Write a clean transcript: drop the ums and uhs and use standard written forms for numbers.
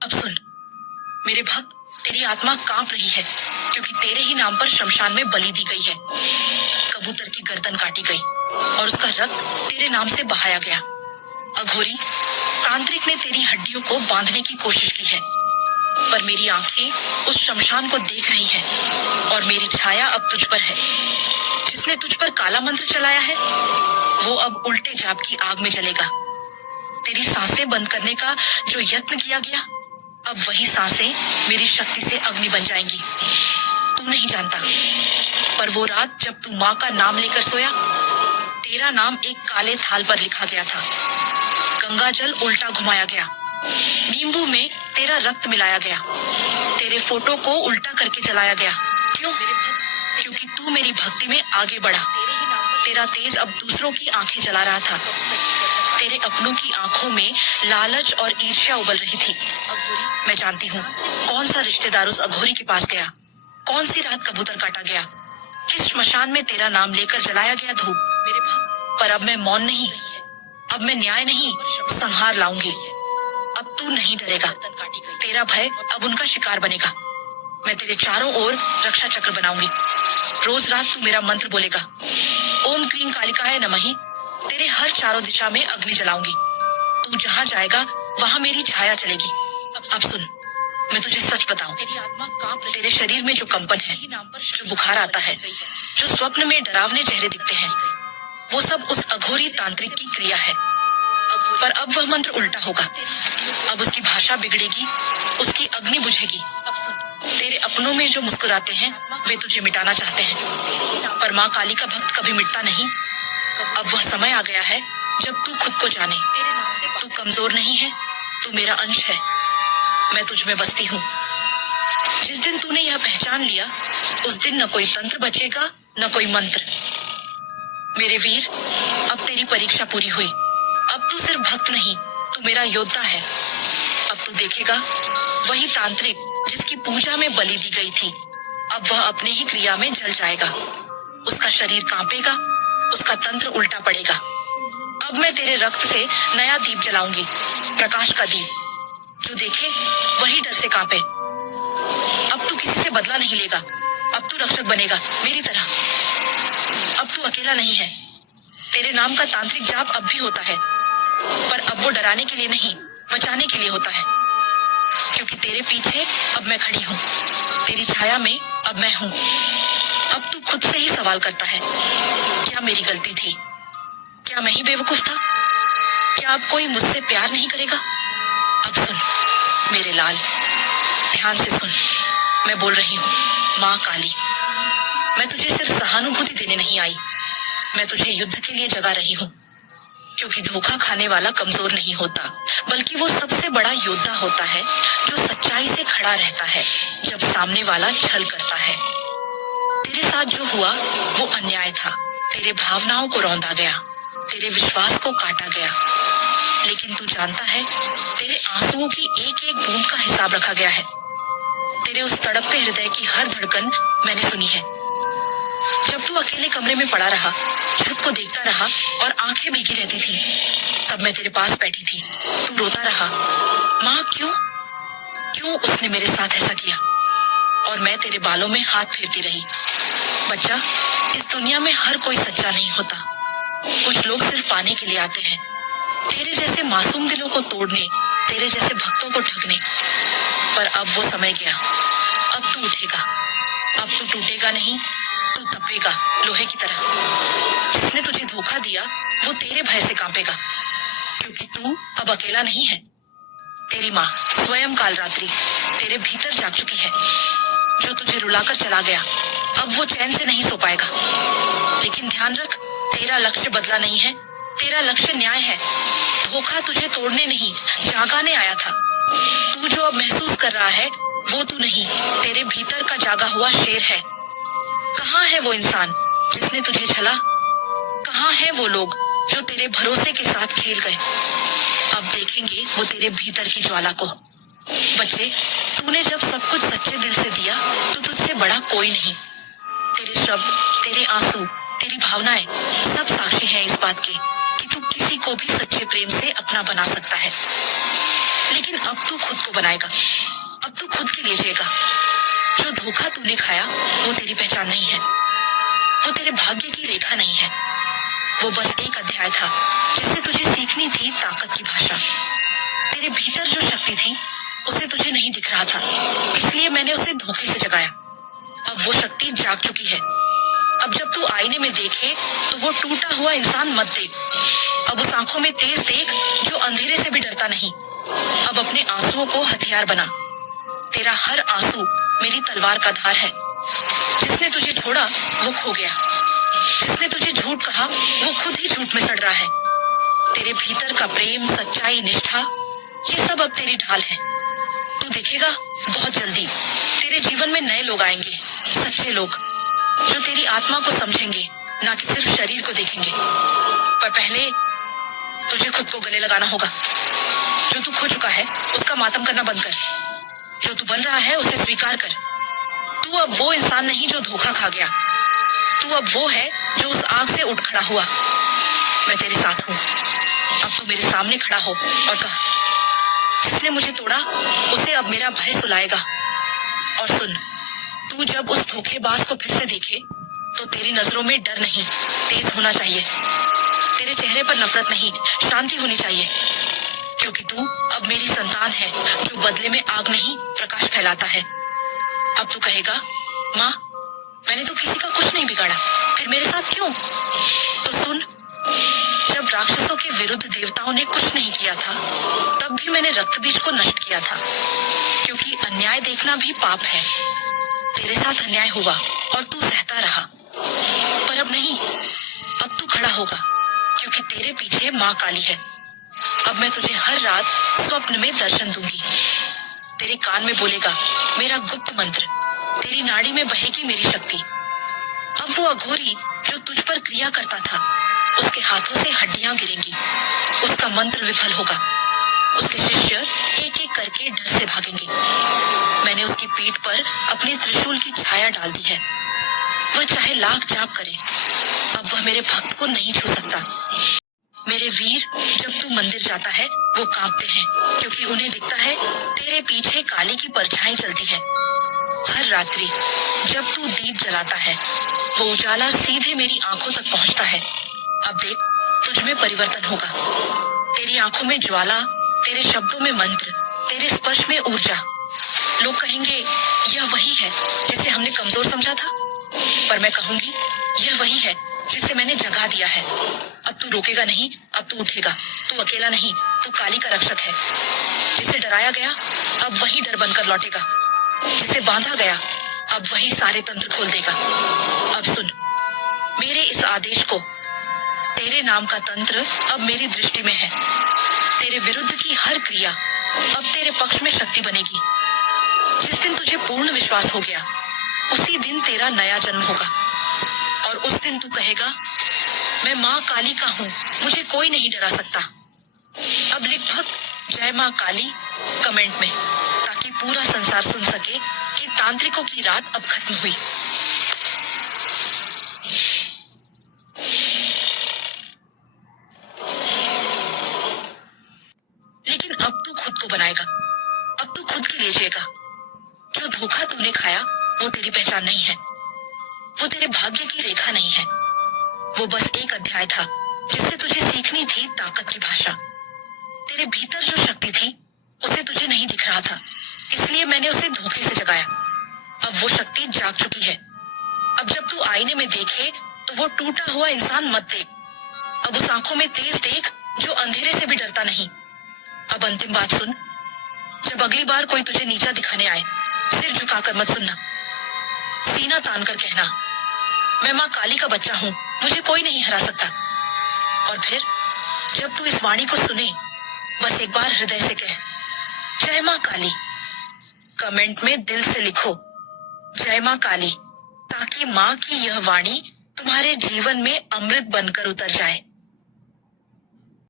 अब सुन मेरे भक्त, तेरी आत्मा कांप रही है क्योंकि तेरे ही नाम पर शमशान में बलि दी गई है। कबूतर की गर्दन काटी गई और उसका रक्त तेरे नाम से बहाया गया। अघोरी, तांत्रिक ने तेरी हड्डियों को बांधने की कोशिश की है, पर मेरी आंखें उस शमशान को देख रही हैं और मेरी छाया अब तुझ पर है। जिसने तुझ पर काला मंत्र चलाया है वो अब उल्टे जाप की आग में जलेगा। तेरी सांसें बंद करने का जो यत्न किया गया, अब वही सांसें मेरी शक्ति से अग्नि बन जाएंगी। तू नहीं जानता, पर वो रात जब तू माँ का नाम लेकर सोया, तेरा नाम एक काले थाल पर लिखा गया था। गंगा जल उल्टा घुमाया गया, नींबू में तेरा रक्त मिलाया गया, तेरे फोटो को उल्टा करके जलाया गया। क्यों? क्योंकि तू मेरी भक्ति में आगे बढ़ा। तेरा तेज अब दूसरों की आंखें जला रहा था। तेरे अपनों की आंखों में लालच और ईर्ष्या उबल रही थी। मैं जानती हूँ कौन सा रिश्तेदार उस अघोरी के पास गया, कौन सी रात कबूतर काटा गया, किस श्मशान में तेरा नाम लेकर जलाया गया धूप। मेरे भक्त, पर अब मैं मौन नहीं, अब मैं न्याय नहीं संहार लाऊंगी। अब तू नहीं डरेगा, तेरा भय अब उनका शिकार बनेगा। मैं तेरे चारों ओर रक्षा चक्र बनाऊंगी। रोज रात तू मेरा मंत्र बोलेगा, ओम क्रीम कालिकाय नमः। तेरे हर चारों दिशा में अग्नि जलाऊंगी। तू जहाँ जाएगा वहाँ मेरी छाया चलेगी। अब सुन, मैं तुझे सच बताऊं, तेरी आत्मा कांप रही। तेरे शरीर में जो कंपन है, जो बुखार आता है, जो स्वप्न में डरावने चेहरे दिखते हैं, वो सब उस अघोरी तांत्रिक की क्रिया है। पर अब वह मंत्र उल्टा होगा। अब उसकी भाषा बिगड़ेगी, उसकी अग्नि बुझेगी। अब सुन, तेरे अपनों में जो मुस्कुराते हैं वे तुझे मिटाना चाहते हैं, पर माँ काली का भक्त कभी मिटता नहीं। अब वह समय आ गया है जब तू खुद को जाने। तू कमजोर नहीं है, तू मेरा अंश है। मैं तुझ में बसती हूँ। जिस दिन तूने यह पहचान लिया, उस दिन न कोई तंत्र बचेगा, न कोई मंत्र। मेरे वीर, अब तेरी परीक्षा पूरी हुई। अब तू सिर्फ भक्त नहीं, तू मेरा योद्धा है। अब तू देखेगा वही तांत्रिक जिसकी पूजा में बलि दी गई थी, अब वह अपने ही क्रिया में जल जाएगा। उसका शरीर कांपेगा, उसका तंत्र उल्टा पड़ेगा। अब मैं तेरे रक्त से नया दीप जलाऊंगी, प्रकाश का दीप। जो देखे वही डर से कांपे। अब तू किसी से बदला नहीं लेगा, अब तू रक्षक बनेगा मेरी तरह। अब तू अकेला नहीं है। तेरे नाम का तांत्रिक जाप अब भी होता है, पर अब वो डराने के लिए नहीं, बचाने के लिए होता है। क्योंकि तेरे पीछे अब मैं खड़ी हूँ, तेरी छाया में अब मैं हूँ। अब तू खुद से ही सवाल करता है, क्या मेरी गलती थी? क्या मैं ही बेवकूफ था? क्या अब कोई मुझसे प्यार नहीं करेगा? अब सुन मेरे लाल, ध्यान से सुन। मैं बोल रही हूँ माँ काली। मैं तुझे सिर्फ सहानुभूति देने नहीं आई, मैं तुझे युद्ध के लिए जगा रही हूँ। क्योंकि धोखा खाने वाला कमजोर नहीं होता, बल्कि वो सबसे बड़ा योद्धा होता है जो सच्चाई से खड़ा रहता है जब सामने वाला छल करता है। तेरे साथ जो हुआ वो अन्याय था। तेरे भावनाओं को रौंदा गया, तेरे विश्वास को काटा गया। लेकिन तू जानता है, तेरे आंसुओं की एक एक बूंद का हिसाब रखा गया है। तेरे उस तड़पते हृदय की हर धड़कन मैंने सुनी है। जब तू अकेले कमरे में पड़ा रहा, छत को देखता रहा और आंखें भीगी रहती थी, तब मैं तेरे पास बैठी थी। तू रोता रहा, माँ क्यों उसने मेरे साथ ऐसा किया? और मैं तेरे बालों में हाथ फेरती रही। बच्चा, इस दुनिया में हर कोई सच्चा नहीं होता। कुछ लोग सिर्फ पाने के लिए आते हैं, तेरे जैसे मासूम दिलों को तोड़ने, तेरे जैसे भक्तों को ठगने। पर अब वो समय गया, अब तू उठेगा। अब तू टूटेगा नहीं, तू तपेगा लोहे की तरह। जिसने तुझे धोखा दिया वो तेरे भय से कांपेगा, क्योंकि तू अब अकेला नहीं है। तेरी माँ स्वयं काल रात्रि तेरे भीतर जाग चुकी है। जो तुझे रुलाकर चला गया, अब वो चैन से नहीं सो पाएगा। लेकिन ध्यान रख, तेरा लक्ष्य बदला नहीं है, तेरा लक्ष्य न्याय है। धोखा तुझे तोड़ने नहीं, जागाने आया था। तू जो अब महसूस कर रहा है वो तू नहीं, तेरे भीतर का जागा हुआ शेर है। कहाँ है वो इंसान जिसने तुझे छला? कहाँ है वो लोग जो तेरे भरोसे के साथ खेल गए? अब देखेंगे वो तेरे भीतर की ज्वाला को। बच्चे, तूने जब सब कुछ सच्चे दिल से दिया तो तुझसे बड़ा कोई नहीं। तेरे शब्द, तेरे आंसू, तेरी भावनाएं सब साक्षी हैं इस बात के कि तू किसी को भी सच्चे प्रेम से अपना बना सकता है। लेकिन अब तू खुद को बनाएगा, अब तू खुद के लिए जिएगा। जो धोखा तूने खाया वो तेरी पहचान नहीं है, वो तेरे भाग्य की रेखा नहीं है। वो बस एक अध्याय था जिससे तुझे सीखनी थी ताकत की भाषा। तेरे भीतर जो शक्ति थी उसे तुझे नहीं दिख रहा था, इसलिए मैंने उसे धोखे से जगाया। अब वो शक्ति जाग चुकी है। अब जब तू आईने में देखे तो वो टूटा हुआ इंसान मत देख। अब उस आंखों में तेज देख जो अंधेरे से भी डरता नहीं। अब अपने आंसुओं को हथियार बना। तेरा हर आंसू मेरी तलवार का धार है। जिसने तुझे छोड़ा वो खो गया, जिसने तुझे झूठ कहा वो खुद ही झूठ में सड़ रहा है। तेरे भीतर का प्रेम, सच्चाई, निष्ठा, ये सब अब तेरी ढाल है। तू देखेगा बहुत जल्दी तेरे जीवन में नए लोग आएंगे, सच्चे लोग जो तेरी आत्मा को समझेंगे, ना कि सिर्फ शरीर को देखेंगे। पर पहले तुझे खुद को गले लगाना होगा। जो तू खो चुका है उसका मातम करना बंद कर। जो तू बन रहा है उसे स्वीकार कर। तू अब वो इंसान नहीं जो धोखा खा गया, तू अब वो है जो उस आग से उठ खड़ा हुआ। मैं तेरे साथ हूँ। अब तू मेरे सामने खड़ा हो और कह, जिसने मुझे तोड़ा उसे अब मेरा भय सुलाएगा। और सुन, तू जब उस धोखेबाज को फिर से देखे तो तेरी नजरों में डर नहीं, तेज होना चाहिए। तेरे चेहरे पर नफरत नहीं, शांति होनी चाहिए। क्योंकि तू अब मेरी संतान है जो बदले में आग नहीं प्रकाश फैलाता है। अब तू कहेगा, माँ मैंने तो किसी का कुछ नहीं बिगाड़ा, फिर मेरे साथ क्यों? तो सुन, जब राक्षसों के विरुद्ध देवताओं ने कुछ नहीं किया था तब भी मैंने रक्त बीज को नष्ट किया था। क्योंकि अन्याय देखना भी पाप है। तेरे साथ अन्याय हुआ और तू सहता रहा, पर अब नहीं, अब तू खड़ा होगा क्योंकि तेरे पीछे माँ काली है। अब मैं तुझे हर रात स्वप्न में दर्शन दूंगी। तेरे कान में बोलेगा मेरा गुप्त मंत्र, तेरी नाड़ी में बहेगी मेरी शक्ति। अब वो अघोरी जो तुझ पर क्रिया करता था उसके हाथों से हड्डियां गिरेंगी, उसका मंत्र विफल होगा। उसके शिष्य एक एक करके डर से भागेंगे। मैंने उसकी पीठ पर अपने त्रिशूल की छाया डाल दी है। वह चाहे लाख जाप करे, अब वह मेरे भक्त को नहीं छू सकता। मेरे वीर जब तू मंदिर जाता है वो कांपते हैं, क्योंकि उन्हें दिखता है तेरे पीछे काली की परछाई चलती है। हर रात्रि जब तू दीप जलाता है वो उजाला सीधे मेरी आंखों तक पहुंचता है। अब देख, तुझ में परिवर्तन होगा। तेरी आंखों में ज्वाला, तेरे शब्दों में मंत्र, तेरे स्पर्श में ऊर्जा। लोग कहेंगे यह वही है जिसे हमने कमजोर समझा था, पर मैं कहूंगी यह वही है जिसे मैंने जगा दिया है। अब तू रोकेगा नहीं, अब तू उठेगा। तू अकेला नहीं, तू काली का रक्षक है। जिसे डराया गया अब वही डर बनकर लौटेगा, जिसे बांधा गया अब वही सारे तंत्र खोल देगा। अब सुन मेरे इस आदेश को, तेरे नाम का तंत्र अब मेरी दृष्टि में है। तेरे विरुद्ध की हर क्रिया अब तेरे पक्ष में शक्ति बनेगी। जिस दिन तुझे पूर्ण विश्वास हो गया उसी दिन तेरा नया जन्म होगा। और उस दिन तू कहेगा, मैं माँ काली का हूँ, मुझे कोई नहीं डरा सकता। अब लिख भक्त जय माँ काली कमेंट में, ताकि पूरा संसार सुन सके कि तांत्रिकों की रात अब खत्म हुई। लेकिन अब तू खुद को बनाएगा, अब तू खुद के लिए जिएगा। जो धोखा तूने खाया वो तेरी पहचान नहीं है, वो तेरे भाग्य की रेखा नहीं है। वो बस एक अध्याय था जिससे तुझे सीखनी थी ताकत की भाषा। तेरे भीतर जो शक्ति थी उसे तुझे नहीं दिख रहा था, इसलिए मैंने उसे धोखे से जगाया। अब वो शक्ति जाग चुकी है। अब जब तू आईने में देखे तो वो टूटा हुआ इंसान मत देख। अब उस आंखों में तेज देख जो अंधेरे से भी डरता नहीं। अब अंतिम बात सुन, जब अगली बार कोई तुझे नीचा दिखाने आए सिर झुकाकर मत सुनना, सीना तान कर कहना, मैं माँ काली का बच्चा हूँ, मुझे कोई नहीं हरा सकता। और फिर जब तू इस वाणी को सुने बस एक बार हृदय से कह, जय माँ काली। कमेंट में दिल से लिखो जय माँ काली, ताकि माँ की यह वाणी तुम्हारे जीवन में अमृत बनकर उतर जाए।